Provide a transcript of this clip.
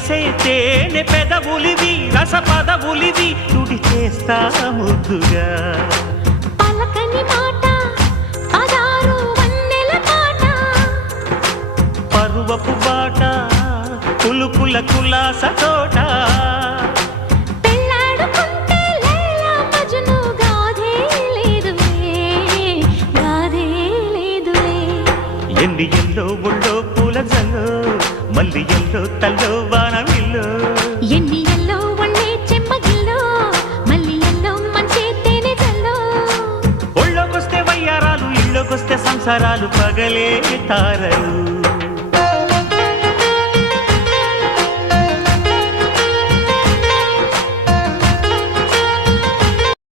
చేసే తేనె పెదవులివి రస పదవులివి తుడి చేస్తా ముద్దుగా పలకని మాట పదారు వన్నెల పాట పరువపు బాట కులుకుల కులాస తోట పెళ్ళాడుకుంటే లైలా మజ్ను గాథే లేదులే ఎండి ఎల్లో ఒళ్ళో పూల జల్లో మల్లి ఎల్లో తల్లో వానవిల్లో ఎన్ని ఎల్లో ఒళ్ళే చెమ్మగిల్లో మల్లి ఎల్లో మంచి తేనె జల్లో ఒళ్ళోకొస్తే వయ్యారాలు ఇళ్ళోకొస్తే సంసారాలు పగలే తారలు